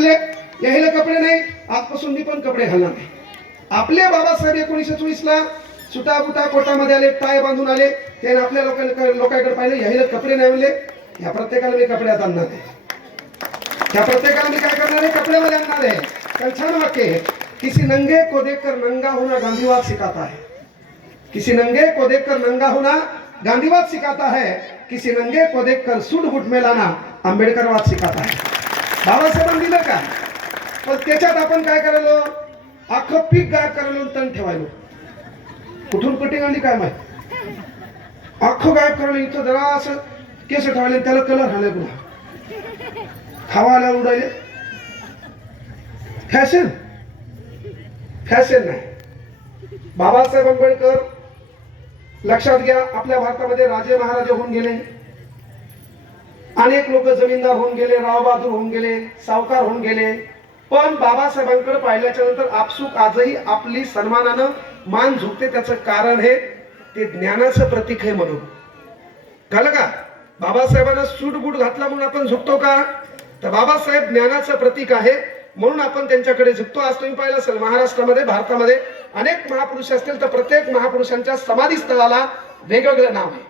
म्हणले याहीला कपडे नाही, आजपासून मी पण कपडे घालणार नाही. आपले बाबासाहेब 1924 ला सुटा बुटा कोटामध्ये आले, टाय बांधून आले. त्याने आपल्या लोकांकडे पाहिले, याहीला कपडे नाही म्हणले, या प्रत्येकाला मी कपड्यात आणणार आहे, त्या प्रत्येकाला मी काय करणार आहे, कपड्यामध्ये आणणार आहे. कारण छान वाक्य आहे, किसी नंगे को देखकर नंगा होना गांधीवाद सिखाता है, किसी नंगे को देखकर नंगा होना गांधीवाद सिखाता है, किसी नंगे को देखकर सूट बूट में लाना आंबेडकरवाद सिखाता है. बाबासाहेबांनी दिलं का, पण त्याच्यात आपण काय करायलो, अख्खं पीक गायब करायलो, तण ठेवायलो. कुठून कटिंग आणली काय माहिती, अख्खं गायब करायला. इथं जरा असं केस ठेवायले, त्याला कलर आले, पुन्हा खावा आल्यावर उडायले. फॅशन फॅशन नाही. बाबासाहेब आंबेडकर लक्षात घ्या, आपल्या भारतामध्ये राजे महाराजे होऊन गेले, अनेक लोक जमीनदार होऊन गेले, राव बहादूर होऊन गेले, सावकार होऊन गेले. पण बाबासाहेबांकडे पाहिल्याच्या नंतर आपसूक आजही आपली सन्मानानं मान झुकते. त्याचं कारण हे ते ज्ञानाचं प्रतीक आहे म्हणून. कळलं का, बाबासाहेबांना सूट बूट घातला म्हणून आपण झुकतो का, तर बाबासाहेब ज्ञानाचं प्रतीक आहे म्हणून आपण त्यांच्याकडे झुकतो. आज तुम्ही पाहिलं असेल महाराष्ट्रामध्ये, भारतामध्ये अनेक महापुरुष असतील, तर प्रत्येक महापुरुषांच्या समाधी स्थळाला वेगवेगळं नाव आहे.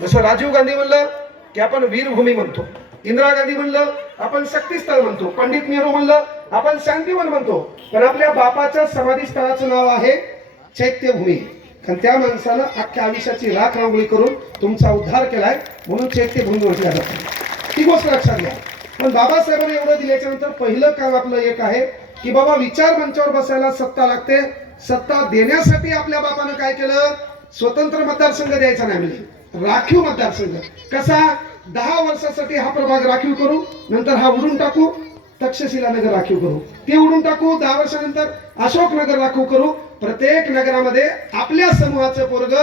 जसं राजीव गांधी म्हणलं की आपण वीरभूमी म्हणतो, इंदिरा गांधी म्हणलं आपण शक्तीस्थळ म्हणतो, पंडित नेहरू म्हणलं आपण शांतीवन म्हणतो. पण आपल्या बापाच्या समाधी स्थळाचं नाव आहे चैत्यभूमी. कारण त्या माणसानं अख्ख्या आयुष्याची राख रांगोळी करून तुमचा उद्धार केलाय, म्हणून चैत्यभूमी ओळखल्या जाते. ती गोष्ट लक्षात घ्या. पण बाबासाहेबांनी एवढं दिल्याच्या नंतर पहिलं काम आपलं एक आहे की बाबा विचार मंचावर बसायला सत्ता लागते. सत्ता देण्यासाठी आपल्या बापानं काय केलं, स्वतंत्र मतदारसंघ द्यायचा नाही, म्हणजे राखीव मतदारसंघ. कसा, 10 वर्षासाठी हा प्रभाग राखीव करू, नंतर हा उडून टाकू, तक्षशिला नगर राखीव करू, ते उडून टाकू, 10 वर्षानंतर अशोक नगर राखीव करू. प्रत्येक नगरामध्ये आपल्या समूहाचं पोरग,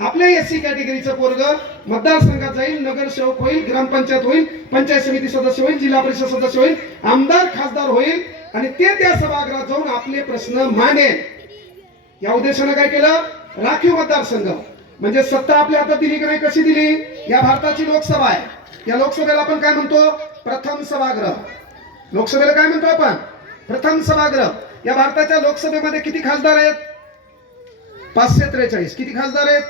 आपल्या एससी कॅटेगरीचं पोरग मतदारसंघात जाईल, नगरसेवक होईल, ग्रामपंचायत होईल, पंचायत समिती सदस्य होईल, जिल्हा परिषद सदस्य होईल, आमदार खासदार होईल, आणि ते त्या सभागृहात जाऊन आपले प्रश्न मांडेल. या उद्देशानं काय केलं, राखीव मतदारसंघ. म्हणजे सत्ता आपल्या हातात दिली की नाही, कशी दिली, या भारताची लोकसभा आहे, या लोकसभेला आपण काय म्हणतो, प्रथम सभागृह. लोकसभेला काय म्हणतो आपण, प्रथम सभागृह. या भारताच्या लोकसभेमध्ये किती खासदार आहेत, 543. किती खासदार आहेत,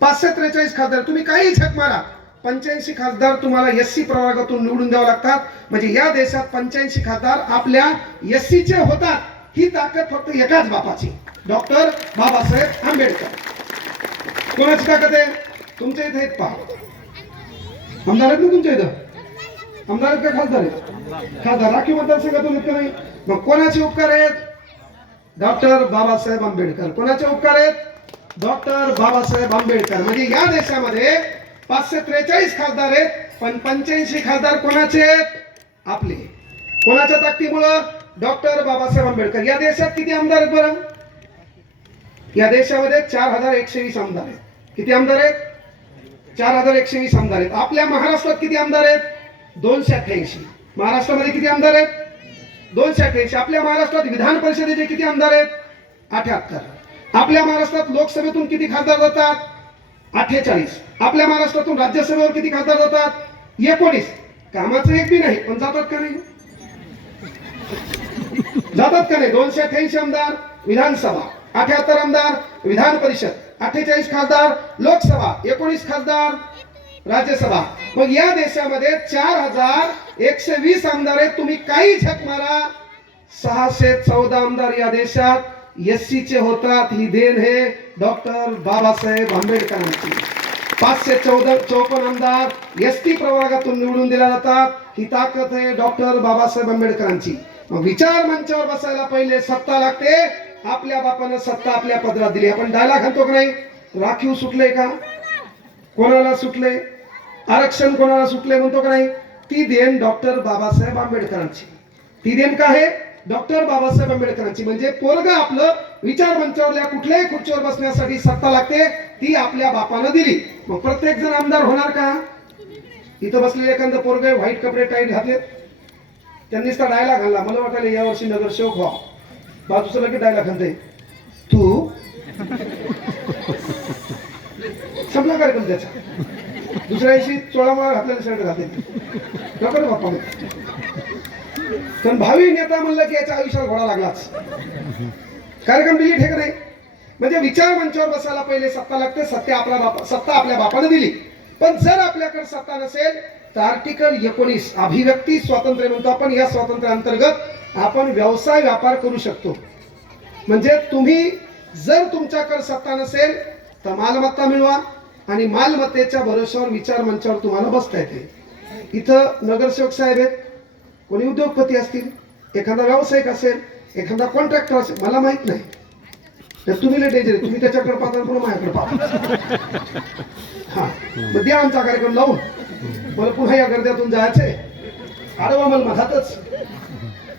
543 खासदार. तुम्ही काही झक मारा, 85 खासदार तुम्हाला एससी प्रवर्गातून निवडून द्यावे लागतात. म्हणजे या देशात 85 खासदार आपल्या एससीचे होतात. ही ताकद फक्त एकाच बापाची, डॉक्टर बाबासाहेब आंबेडकर. कोणाची ताकद आहे, तुमच्या इथे आहेत पहा, आमदार आहेत ना तुमच्या इथं, आमदार आहेत का खासदार आहेत, खासदार राखीव मतदारसंघातून येत नाही. मग कोणाचे उपकार आहेत, डॉक्टर बाबासाहेब आंबेडकर. कोणाचे उपकार आहेत, डॉक्टर बाबासाहेब आंबेडकर. म्हणजे या देशामध्ये 543 खासदार आहेत, पण 85 खासदार कोणाचे आहेत, आपले. कोणाच्या ताकदीमुळं, डॉक्टर बाबासाहेब आंबेडकर. या देशात किती आमदार आहेत बरं, या देशामध्ये 4120 आमदार आहेत. किती आमदार आहेत, 4120 आमदार आहेत. आपल्या महाराष्ट्रात किती आमदार आहेत, 288. महाराष्ट्रामध्ये किती आमदार आहेत, 288. आपल्या महाराष्ट्रात विधान परिषदेचे किती आमदार आहेत, 78. आपल्या महाराष्ट्रात लोकसभेतून किती खासदार जातात, 48. आपल्या महाराष्ट्रातून राज्यसभेवर किती खासदार जातात, 19. कामाचं एक बी नाही, पण जातात का नाही, जातात का नाही. 288 आमदार विधानसभा, 78 आमदार विधान परिषद, 48 खासदार लोकसभा, 19 खासदार राज्यसभा. मग या देशामध्ये 4120 आमदार आहेत. तुम्ही काही झक मारा, 614 आमदार या देशात एससीचे होतात. ही देण हे डॉक्टर बाबासाहेब आंबेडकरांची. 554 आमदार एसटी प्रवर्गातून निवडून दिल्या जातात. ही ताकद आहे डॉक्टर बाबासाहेब आंबेडकरांची. मग विचार मंचावर बसायला पहिले सत्ता लागते. आपल्या बापानं सत्ता आपल्या पदरात दिली. आपण डायलॉग घालतो का नाही, राखीव सुटले का, कोणाला सुटले, आरक्षण कोणाला सुटले म्हणतो का नाही. ती देण डॉक्टर बाबासाहेब आंबेडकरांची. ती देण का आहे, डॉक्टर बाबासाहेब आंबेडकरांची. म्हणजे पोरग आपलं विचार मंचावरल्या कुठल्याही खुर्चीवर बसण्यासाठी सत्ता लागते, ती आपल्या बापानं दिली. मग प्रत्येक जण आमदार होणार का. इथं बसलेले एखादं पोरग व्हाईट कपडे टाईट घातलेत, त्यांनीच तर डायलॉग घालला, मला वाटायला यावर्षी नगरसेवक व्हा. बाजूचं लगेच डायलॉग घालते, तू संपला कार्यक्रम त्याचा. दुसऱ्या दिवशी चोळामाळा घातलेला शर्ट घातले, बाप्पा पण भावी नेता म्हणलं की याच्या आयुष्यात घोडा लागलाच. कार्यक्रम डिलीट हे का नाही? म्हणजे विचार मंचावर बसायला पहिले सत्ता लागते. सत्ता आपल्या बापाने दिली. पण जर आपल्याकडे सत्ता नसेल तर आर्टिकल 19 अभिव्यक्ती स्वातंत्र्य म्हणतो आपण, या स्वातंत्र्य अंतर्गत आपण व्यवसाय व्यापार करू शकतो. म्हणजे तुम्ही जर तुमच्याकडे सत्ता नसेल तर मालमत्ता मिळवा आणि मालमत्तेच्या भरोश्यावर विचार मंचावर तुम्हाला बसता येते. इथं नगरसेवक साहेब आहेत, कोणी उद्योगपती असतील, एखादा व्यावसायिक असेल, एखादा कॉन्ट्रॅक्टर असेल, मला माहित नाही. तर तुम्ही लय डेंजर, तुम्ही त्याच्याकडे पाहता पुन्हा माझ्याकडे पाहता. हा मग द्या आमचा कार्यक्रम लावून, मला पुन्हा या गर्द्यातून जायचंय, आडवा मला मधातच.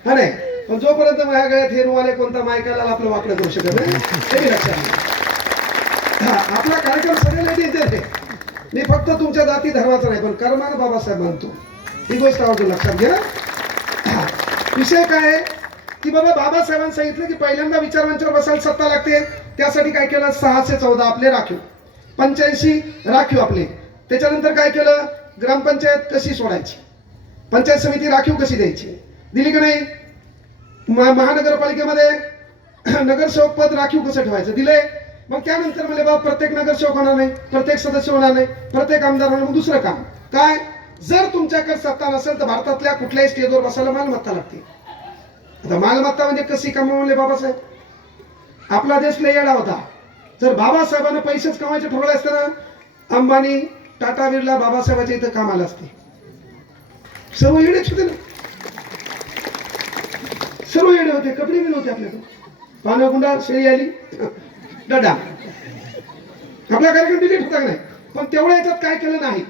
हा नाही, पण जोपर्यंत माझ्या गळ्यात हेरूवाले कोणता मायकाला आपलं वाकडं करू शकत नाही, ते लक्षात घ्या. हा आपला कार्यक्रम सगळ्याला डेंजर आहे. मी फक्त तुमच्या जाती धर्माचा नाही पण कर्मानं बाबासाहेब मानतो, ही गोष्ट आवर्जून लक्षात घ्या. विषय काय आहे की बाबा बाबासाहेबांनी सांगितलं की पहिल्यांदा विचारमंचावर बसायला सत्ता लागते. त्यासाठी काय केलं, 614 आपले राखीव, 85 राखीव आपले. त्याच्यानंतर काय केलं, ग्रामपंचायत कशी सोडायची, पंचायत समिती राखीव कशी द्यायची, दिली की नाही. महानगरपालिकेमध्ये नगरसेवक पद राखीव कसं ठेवायचं, दिले. मग त्यानंतर म्हणजे बाबा प्रत्येक नगरसेवक होणार नाही, प्रत्येक सदस्य होणार नाही, प्रत्येक आमदार होणार. मग दुसरं काम काय, जर तुमच्याकडे सत्ता नसेल तर भारतातल्या कुठल्याही स्टेजवर बसायला मालमत्ता लागते. आता मालमत्ता म्हणजे कशी कमवले बाबासाहेब, आपला देश लय येडा होता. जर बाबासाहेबांना पैसेच कमायचे ठरवले असते ना, अंबानी टाटा बिर्ला बाबासाहेबांच्या इथं काम आलं असते. सर्व येडेच होते ना, सर्व येडे होते. कपडे बी नव्हते आपल्याकडे, पानं गुंडा शेळी आली डडा. आपला कार्यक्रम डिलीट होता का नाही, पण तेवढ्या याच्यात काय केलं नाही.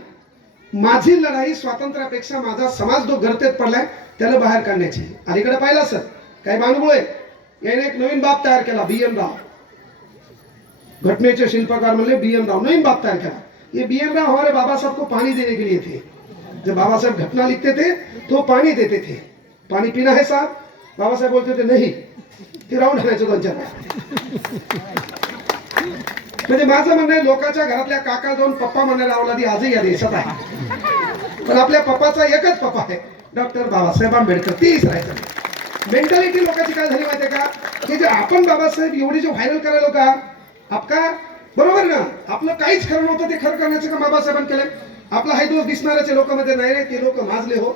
माझी लढाई स्वातंत्र्यापेक्षा माझा समाज जो गर्तेत पडलाय त्याला बाहेर काढण्याची. अलीकडे पाहिलं सर काही बांधगुळे, याने एक नवीन बाप तयार केला, BN राव. घटनेचे शिल्पकार म्हणले BN राव, नवीन बाप तयार केला. ये BN राव हमारे बाबा साहब को पानी देने के लिए थे. जब बाबा साहब घटना लिखते थे तो पानी देते थे, पानी पीना है साहब. बाबा साहब बोलते थे नहीं, ते राहून आणायचं 2-4. म्हणजे माझं म्हणणं आहे, लोकांच्या घरातल्या काका जाऊन पप्पा म्हणणाऱ्या अवलादी आजही या देशात आहे. पण आपल्या पप्पाचा एकच पप्पा आहे, डॉक्टर बाबासाहेब आंबेडकर. तीच राहायचं. मेंटॅलिटी लोकांची काय झाली माहितीये का, की जे आपण बाबासाहेब एवढी जे व्हायरल करायला का आपका बरोबर ना, आपलं काहीच खरं नव्हतं ते खरं करण्याचं काम बाबासाहेबांनी केलं. आपला हाय दोष दिसणाऱ्याचे लोकांमध्ये नाही रे, ते लोक माजले हो.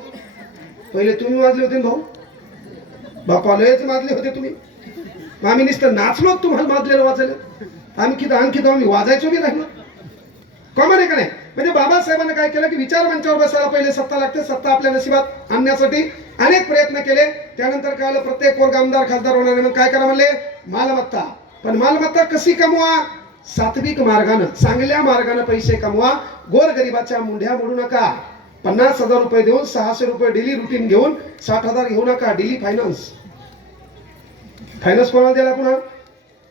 पहिले तुम्ही माजले होते भाऊ, बापालयच माजले होते तुम्ही. आम्ही नुसतं नाचलो तुम्हाला माजलेलं वाचलं, आणखी आम्ही वाजायचो बी राहिलो. कॉमन आहे का नाही. म्हणजे बाबासाहेबांनी काय केलं की विचार मंचावर बसायला पहिले सत्ता लागते. सत्ता आपल्या नशिबात आणण्यासाठी अनेक प्रयत्न केले. त्यानंतर काय आलं, प्रत्येक वर्ग आमदार खासदार होणार नाही. मग काय करा म्हणले, मालमत्ता. पण मालमत्ता कशी कमवा, सात्विक मार्गानं, चांगल्या मार्गानं पैसे कमवा. गोरगरिबाच्या मुंढ्या मोडू नका. 50,000 रुपये देऊन 600 रुपये डेली रुटीन घेऊन 60,000 घेऊ नका. Daily finance. फायनान्स कोणाला दिला, पुन्हा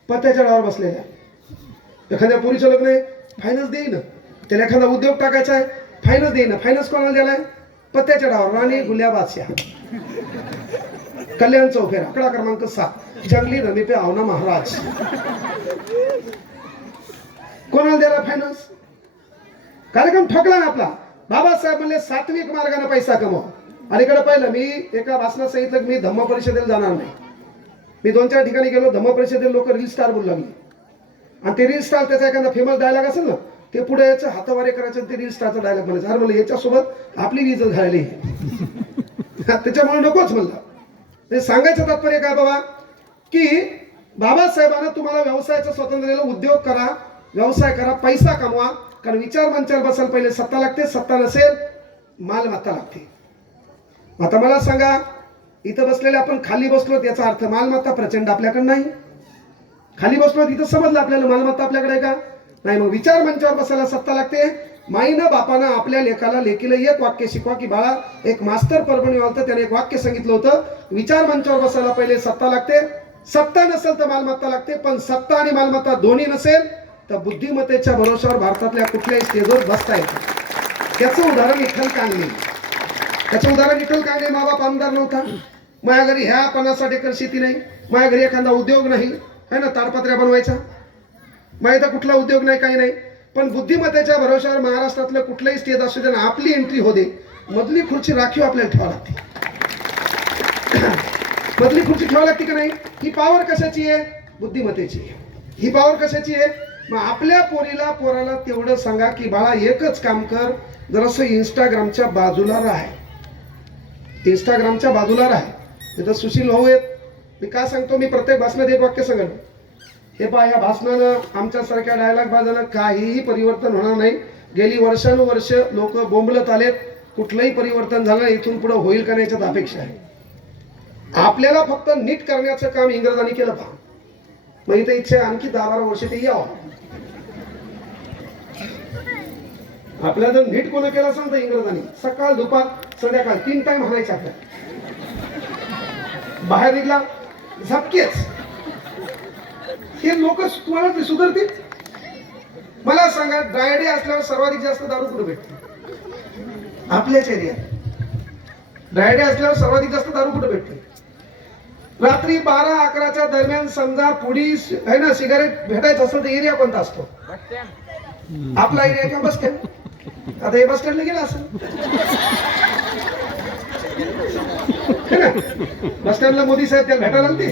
पत्त्याच्या डावावर बसलेल्या. एखाद्या पोरीचं लग्न आहे, फायनान्स देईन. त्याला एखादा उद्योग टाकायचा आहे, फायनान्स देईन. फायनान्स कोणाला दिलाय, पत्त्याच्या डावावर. राणी गुल्या बादशाह, कल्याण चौफेर, आकडा क्रमांक 7, जंगली रमी पे आवना महाराज. कोणाला दिला फायनान्स. कार्यक्रम ठोकला ना आपला. बाबासाहेब म्हणले सात्विक मार्गाने पैसा कमवा. अलीकडे पाहिलं, मी एका भाषणात सांगितलं की मी धम्म परिषदेला जाणार नाही. मी 2-4 ठिकाणी गेलो, धम्म परिषदेला लोक रील स्टार बोलू लागली. आणि ते रील स्टार, त्याचा एखादा फेमस डायलॉग असेल ना, ते पुढे याचं हातावारे करायचं, ते रील स्टारचा डायलॉग म्हणायचं. अरे म्हणलं याच्यासोबत आपली वीज घालली, त्याच्यामुळे नकोच म्हणलं. ते सांगायचं तात्पर्य काय बाबा, की बाबासाहेबांना तुम्हाला व्यवसायाचं स्वातंत्र्य दिलं. उद्योग करा, व्यवसाय करा, पैसा कमवा. कारण विचार मंचावर बसायला पहिले सत्ता लागते. सत्ता नसेल मालमत्ता लागते. आता मला सांगा, इथं बसलेले आपण खाली बसलो, याचा अर्थ मालमत्ता प्रचंड आपल्याकडे नाही. खाली बसलो तिथं समजलं आपल्याला मालमत्ता आपल्याकडे आहे का नाही. मग विचार मंचावर बसायला सत्ता लागते. माईनं बापानं आपल्या लेकीला एक वाक्य शिकवा, की बाळा, एक मास्तर परभणी होतं, त्याने एक वाक्य सांगितलं होतं, विचार मंचावर बसायला पहिले सत्ता लागते. सत्ता नसेल तर मालमत्ता लागते. पण सत्ता आणि मालमत्ता दोन्ही नसेल तर बुद्धिमत्तेच्या भरोश्यावर भारतातल्या कुठल्याही स्टेजवर बसता येतं. त्याचं उदाहरण विठ्ठल कांगणे. त्याचं उदाहरण विठ्ठल कांगणे. मा बाप आमदार नव्हता, माझ्या घरी ह्या 50-60 एकर शेती नाही, माझ्या घरी एखादा उद्योग नाही है ना, ताडपत्र्या बनवायचा, माझ्या इथं कुठला उद्योग नाही, काही नाही. पण बुद्धिमत्तेच्या भरोश्यावर महाराष्ट्रातलं कुठलंही स्टेज असू दे ना, आपली एंट्री हो दे, मधली खुर्ची राखीव आपल्याला ठेवावी लागते. मधली खुर्ची ठेवावी लागते की नाही? ही पावर कशाची आहे? बुद्धिमत्तेची आहे. ही पावर कशाची आहे? मग आपल्या पोराला तेवढं सांगा की बाळा एकच काम कर, जरासं इंस्टाग्रामच्या बाजूला राह. इंस्टाग्रामच्या बाजूला राह. इथं सुशील भाऊ आहेत. मी काय सांगतो, मी प्रत्येक भाषणात एक वाक्य सांगतो. हे पहा, या भाषणानं आमच्यासारख्या डायलॉग बाजानं काहीही परिवर्तन होणार नाही. गेली वर्षानुवर्ष लोक बोंबलत आलेत, कुठलंही परिवर्तन झालं इथून पुढे होईल का नाही याच्यात अपेक्षा आहे. आपल्याला फक्त नीट करण्याचं काम इंग्रजांनी केलं. पहा, मग इथे इच्छा आणखी 10-12 वर्ष ते यावं. आपल्याला जर नीट कोण केलं असेल तर इंग्रजांनी. सकाळ दुपार संध्याकाळ 3 टाइम हाणायचे. आपल्या बाहेर निघला झपकेच. हे लोक तुम्हाला सुधारतील? मला सांगा, ड्राय डे असल्यावर सर्वाधिक जास्त दारू कुठे भेटते? आपल्याच एरियात. ड्राय डे असल्यावर सर्वाधिक जास्त दारू कुठे भेटते? रात्री 12-11च्या दरम्यान समजा पुडी आहे ना, सिगारेट भेटायचं असेल तर एरिया कोणता असतो? आपला एरिया का बस स्टँड? आता हे बस स्टँडला गेला असेल. बस स्टँडला मोदी साहेब त्याला भेटायला आलते,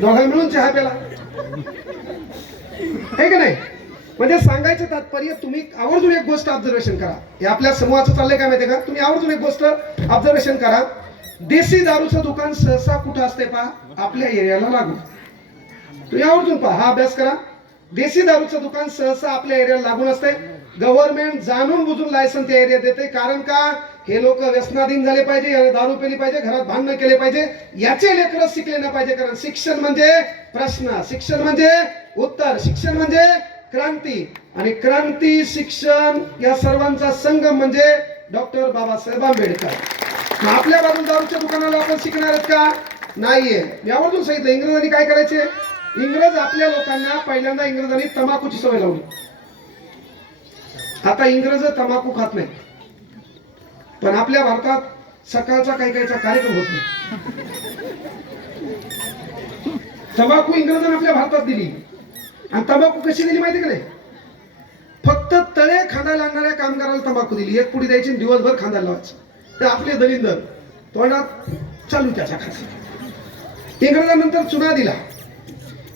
दोघांनी मिळून चहा प्याला, हे का नाही? म्हणजे सांगायचं तात्पर्य, तुम्ही आवर्जून एक गोष्ट ऑब्झर्वेशन करा. हे आपल्या समूहाचं चाललंय काय माहितीये का? तुम्ही आवर्जून एक गोष्ट ऑब्झर्वेशन करा. देशी दारूचं दुकान सहसा कुठं असते पहा? आपल्या एरियाला लागून. तुम्ही आवर्जून पहा, हा अभ्यास करा. देशी दारूचं दुकान सहसा आपल्या एरियाला लागून असते. गव्हर्नमेंट जाणून बुजून लायसन त्या एरियात देते. कारण का? हे लोक व्यसनाधीन झाले पाहिजे, याने दारू पेली पाहिजे, घरात भांडण केले पाहिजे, याचे लेकरं शिकले नाही पाहिजे. कारण शिक्षण म्हणजे प्रश्न, शिक्षण म्हणजे उत्तर, शिक्षण म्हणजे क्रांती. आणि क्रांती, शिक्षण या सर्वांचा संगम म्हणजे डॉक्टर बाबासाहेब आंबेडकर. आपल्या बाजून दारूच्या दुकानाला आपण शिकणार आहेत का? नाहीये. यावरून सांगितलं इंग्रजांनी काय करायचे. इंग्रज आपल्या लोकांना पहिल्यांदा इंग्रजांनी तंबाखूची सवय लावली. आता इंग्रज तंबाखू खात नाही, पण आपल्या भारतात सकाळचा काही काहीचा कार्यक्रम होत नाही. तंबाखू इंग्रजांनी आपल्या भारतात दिली. आणि तंबाखू कशी दिली माहिती का नाही? फक्त तळे खांदा लागणाऱ्या कामगाराला तंबाखू दिली. एक पुडी द्यायची, दिवसभर खांदा लावायचं. ते आपले दलिंदर तोंडात चालू त्याच्या खास. इंग्रजांनंतर चुना दिला.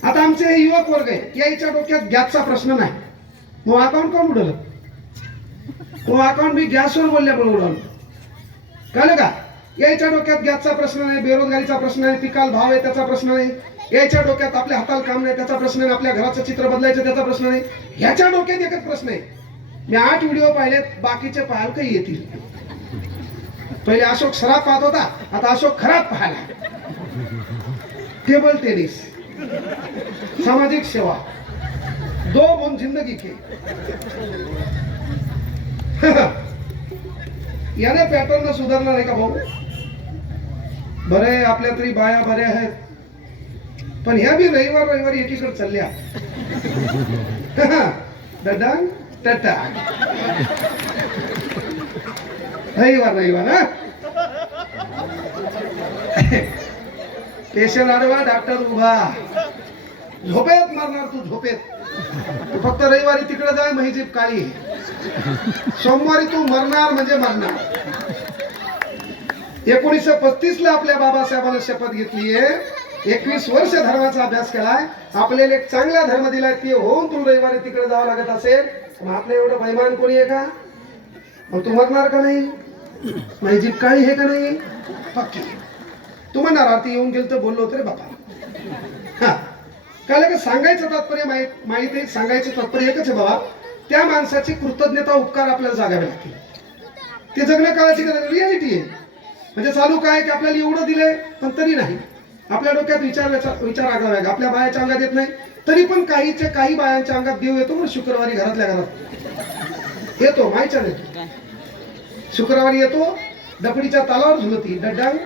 आता आमचे हे युवक वर्ग आहे, याच्या डोक्यात गॅसचा प्रश्न नाही. मग अकाउंट कोण उडवलं? तो अकाउंट मी गॅसवर बोलल्यामुळे उडवलं. कळलं का? याच्या डोक्यात गॅसचा प्रश्न नाही, बेरोजगारीचा प्रश्न नाही, पिकाला भाव आहे त्याचा प्रश्न नाही, याच्या डोक्यात आपल्या हाताला काम नाही त्याचा प्रश्न नाही, आपल्या घराचं चित्र बदलायचं त्याचा प्रश्न नाही. ह्याच्या डोक्यात एकच प्रश्न आहे. मी 8 व्हिडिओ पाहिलेत, बाकीचे पाहायला काही येतील. पहिले अशोक सराफ पाहत होता, आता अशोक खराब पाहायला. टेबल टेनिस, सामाजिक सेवा, 2 बुन जिंदगी के. याने पॅटर्न सुधारणार आहे का भाऊ? बरे आपल्या तरी बाया बऱ्या आहेत, पण ह्या बी रविवार एकीकडे चालल्या. डडांग टटा रविवार ना. पेशंट आडवा, डॉक्टर उभा. झोपेत मारणार तू, झोपेत. तू फक्त रविवारी तिकडे जाय, महिजीब काळी. सोमवारी तू मरणार म्हणजे मरणार. 1935 ला आपल्या बाबासाहेबांना शपथ घेतली आहे. 21 वर्ष धर्माचा अभ्यास केलाय. आपल्याला एक चांगला धर्म दिलाय, ते होऊन तू रविवारी तिकडे जावं लागत असेल. मग आपलं एवढं बैमान कोणी आहे का? मग तू मरणार का नाही? महिजीब काळी हे का नाही? पक्की. तू म्हणणार आरती येऊन गेल तर बोललो होतो रे बाबा. हा, काय का सांगायचं तात्पर्य माहित आहे. सांगायचं तात्पर्य एकच आहे बाबा, त्या माणसाची कृतज्ञता, उपकार आपल्याला जागावे लागतील. ते जगणं काळाची रियालिटी आहे. म्हणजे चालू काय की आपल्याला एवढं दिलंय पण तरी नाही. आपल्या डोक्यात विचार आगळा वेग. आपल्या बायाच्या अंगात येत नाही, तरी पण काही बायांच्या अंगात देव येतो. मग शुक्रवारी घरातल्या घरात येतो, माहिती नाही. शुक्रवारी येतो, डपडीच्या तालावर झुलती. डड्डांग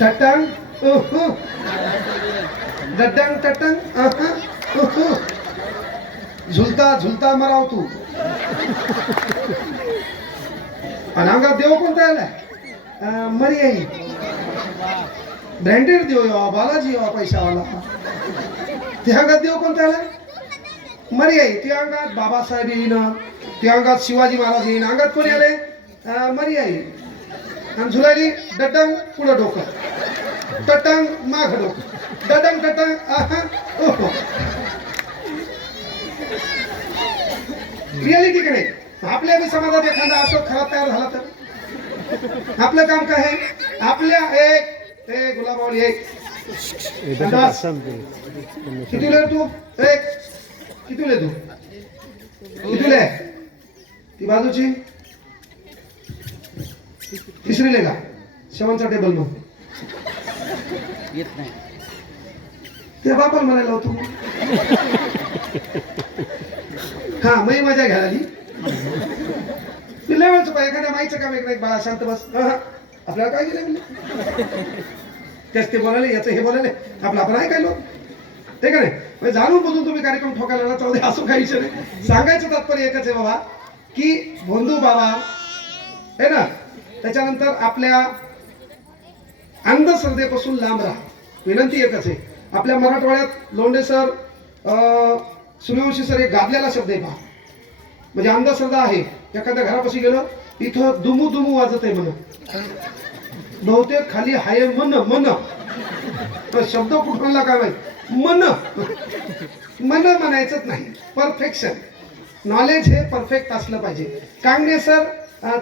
टटांग डड्डांग टटांग झुलता झुलता मराव तू. आणि अंगात देव कोणता आलाय? मर्याई ब्रँडेड देव येवा, बालाजी येवा पैशावाला. त्या अंगात देव कोणता आलाय? मर्याई. त्या अंगात बाबासाहेब येईन, त्या अंगात शिवाजी महाराज येईन. अंगात कोणी आले? मरी आई आणि झुलाली डटंग पुढं डोकं, टटंग माग डोकं, डटंग टटंग आहा ओहो. रियालिटी की नाही. आपल्या बी समाजात एखादा अशोक खराब तयार झाला तर आपलं काम काय आहे? आपल्या एक गुलाबावली एक कितीले तू एक कितीले तू कितीले ती बाजूची तिसरीले का शेवनचा टेबल मग येत नाही ते बापाला म्हणायला होतो. हा मी मजा घ्यायला आली. लेवलच पाहिजे एखाद्या माईचं काम एक नाही बाळा शांत बस. आपल्याला काय केलं तेच ते बोलायला याचं हे बोलायला आपलं आपण ऐकायलो ते का नाही. जाणून बुजून तुम्ही कार्यक्रम ठोकायला चालू दे असं काही विषय नाही. सांगायचं तात्पर्य एकच आहे बाबा की बंधू बाबा है ना. त्याच्यानंतर आपल्या अंधश्रद्धेपासून लांब राहा. विनंती एकच आहे. आपल्या मराठवाड्यात लोंढे सर सूर्यवंशी सर एक गाजलेला शब्द आहे पहा. म्हणजे अंधश्रद्धा आहे. एखाद्या घरापाशी गेलं इथं दुमू दुमू वाजत आहे म्हणून बहुतेक खाली हाय मन मन शब्द कुठला काय माहिती मन मन म्हणायचंच नाही. परफेक्शन नॉलेज हे परफेक्ट असलं पाहिजे. कांगणे सर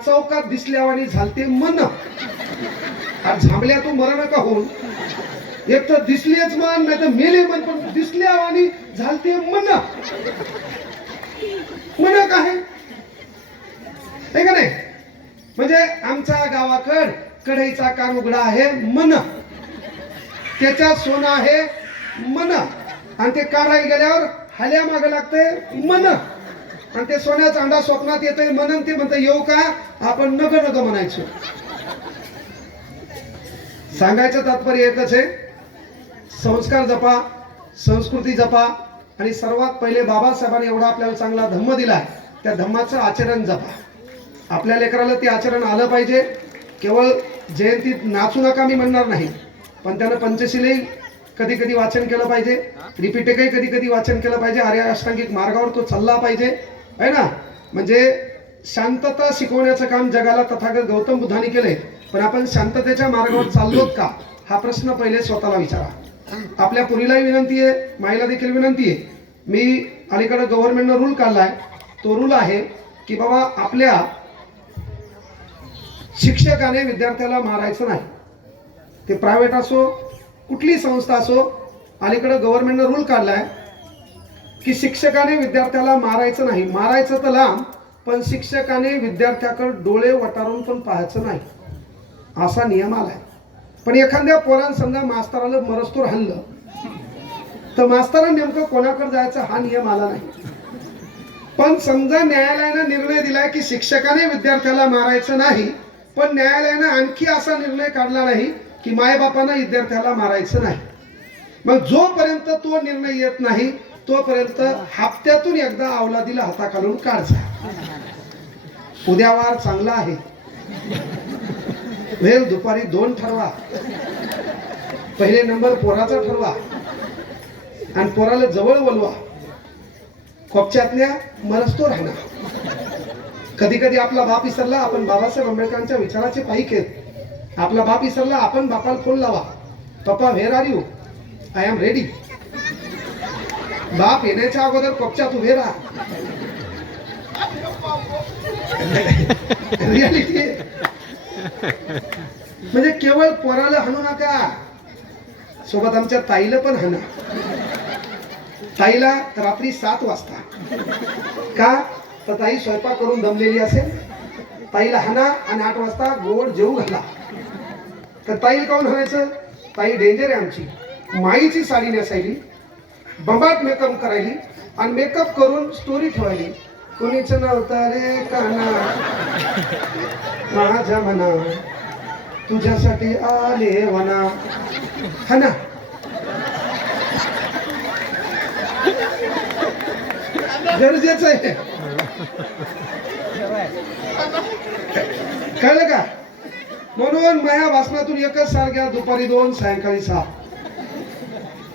चौकात दिसल्यावानी झालते मन. झांबल्या तू मरण का होऊन एक तर दिसलेच मन नाही तर मेले मन पण दिसल्यावानी झालते मन. मन काय आहे का नाही. म्हणजे आमच्या गावाकड कढईचा कान उघडा आहे मन. त्याच्यात सोनं आहे मन. आणि ते काढायला गेल्यावर हाल्या माग लागते मन. आणि ते सोन्याचा अंडा स्वप्नात येतोय म्हणून ते म्हणतं येऊ का आपण नग नग म्हणायचो. सांगायचं तात्पर्य एकच आहे. संस्कार जपा, संस्कृती जपा आणि सर्वात पहिले बाबासाहेबांनी एवढा आपल्याला चांगला धम्म दिलाय त्या धम्माचं आचरण जपा. आपल्या लेकराला ते आचरण आलं पाहिजे. केवळ जयंतीत नाचू नका मी म्हणणार नाही पण त्यानं पंचशीलही कधी कधी वाचन केलं पाहिजे. त्रिपिटकही कधी कधी वाचन केलं पाहिजे. आर्य अष्टांगिक मार्गावर तो चालला पाहिजे है ना. म्हणजे शांतता शिकवण्याचं काम जगाला तथागत गौतम बुद्धांनी केलंय. पण आपण शांततेच्या मार्गावर चाललोत का हा प्रश्न पहिले स्वतःला विचारा. आपल्या पुरीलाही विनंती आहे, माईला देखील विनंती आहे. मी अलीकडे गव्हर्नमेंटनं रूल काढलाय. तो रूल आहे की बाबा आपल्या शिक्षकाने विद्यार्थ्याला मारायचं नाही. ते प्रायव्हेट असो कुठली संस्था असो. अलीकडे गव्हर्नमेंटनं रूल काढलाय की शिक्षकाने विद्यार्थ्याला मारायचं नाही. मारायचं तर लांब पण शिक्षकाने विद्यार्थ्याकडे डोळे वटारून पण पाहायचं नाही असा नियम आलाय. पण एखाद्या पोरान समजा मास्तराला मरस्तोर हाणलं तर मास्तरानं नेमकं कोणाकडे जायचं हा नियम आला नाही. पण समजा न्यायालयानं निर्णय दिलाय की शिक्षकाने विद्यार्थ्याला मारायचं नाही पण न्यायालयानं आणखी असा निर्णय काढला नाही की मायबापानं विद्यार्थ्याला मारायचं नाही. मग जोपर्यंत तो निर्णय येत नाही तोपर्यंत हप्त्यातून एकदा अवलादीला हाताखालून काढचा. उद्या वार चांगला आहे. वेळ दुपारी 2 ठरवा. पहिले नंबर पोराचा ठरवा आणि पोराला जवळ बोलवा. कोपच्यातल्या मरस्तोर राहणार. कधी कधी आपला बाप विसरला आपण बाबासाहेब आंबेडकरांच्या विचाराचे पाईक आहेत. आपला बाप विसरला आपण बापाला फोन लावा. पप्पा where are you I am ready. बाप येण्याच्या अगोदर कोपच्यात उभे राहा. रियालिटी म्हणजे केवळ पोराला हाणू नका सोबत आमच्या ताईला पण हाणा. ताईला रात्री 7 वाजता का तर ताई स्वयंपाक करून दमलेली असेल. ताईला हाणा आणि 8 वाजता गोड जेवू घाला. तर ताईला काऊन हाणायचं. ताई डेंजर आहे आमची. माईची साडी नेसायली बंबाट मेकअप करायली आणि मेकअप करून स्टोरी ठेवायली. कुणीच नव्हता रे काना माझ्या मना तुझ्यासाठी आले वना. हा ना गरजेचं आहे. कळलं का. म्हणून माझ्या भाषणातून एकच सार घ्या. दुपारी 2 सायंकाळी 6.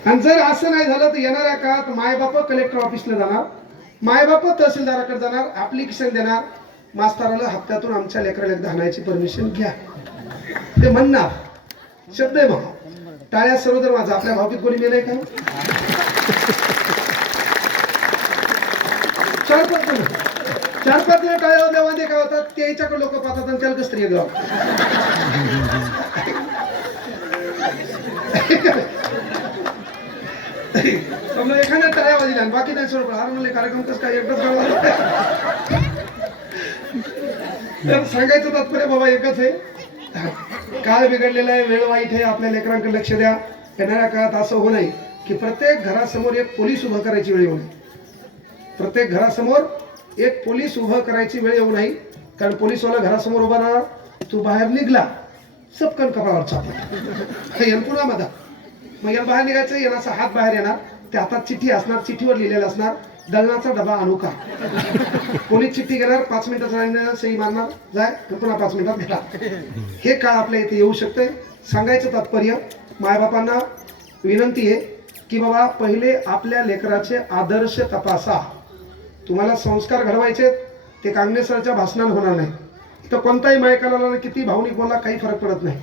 आणि जर असं नाही झालं तर येणाऱ्या काळात मायबाप कलेक्टर ऑफिसला जाणार. मायबाप तहसीलदाराकडे जाणार. ऍप्लिकेशन देणार. मास्तराला हप्त्यातून आमच्या लेकराला एकदा हाणायची परमिशन घ्या. ते म्हणणार शब्द आहे. मग टाळ्या सर्वजण माझा. आपल्या भावकीत कोणी मेलंय का? चार पाच जण टाळ्या देवांदे काय होतात ते याच्याकडे लोक पाहतात आणि त्याला कसं तरी गाव. समजा एखाद्या टाळ्या वाजल्या आणि बाकी नाही सोडलं हार म्हणले कार्यक्रम कसं काय एकदाच गावाला. तर सांगायचं तात्पर्य बाबा एकच आहे, काळ बिघडलेला आहे, वेळ वाईट आहे, आपल्या लेकरांकडे लक्ष द्या. येणाऱ्या काळात असं होऊ नये की प्रत्येक घरासमोर एक पोलीस उभं करायची वेळ येऊ नये. प्रत्येक घरासमोर एक पोलीस उभं करायची वेळ येऊ नये. कारण पोलीसवाला घरासमोर उभा राहणार, तू बाहेर निघला सबकन कपाळावर चापला येण पुन्हा मधा. मग याला बाहेर निघायचं, येण्याचा हात बाहेर येणार, त्या हातात चिठ्ठी असणार, चिठ्ठीवर लिहिलेलं असणार दळणाचा डबा आणू का. पोलीस चिठ्ठी घेणार, 5 मिनिटाचा सही मारणार, जाय पुन्हा 5 मिनिटात भेटा. हे काळ आपल्या इथे येऊ शकते. सांगायचं तात्पर्य मायबापांना विनंती आहे की बाबा पहिले आपल्या लेकराचे आदर्श तपासा. तुम्हाला संस्कार घडवायचे ते कांगणेसरच्या भाषणात होणार नाही. इथं कोणताही मायकाला किती भावनिक बोला काही फरक पडत नाही.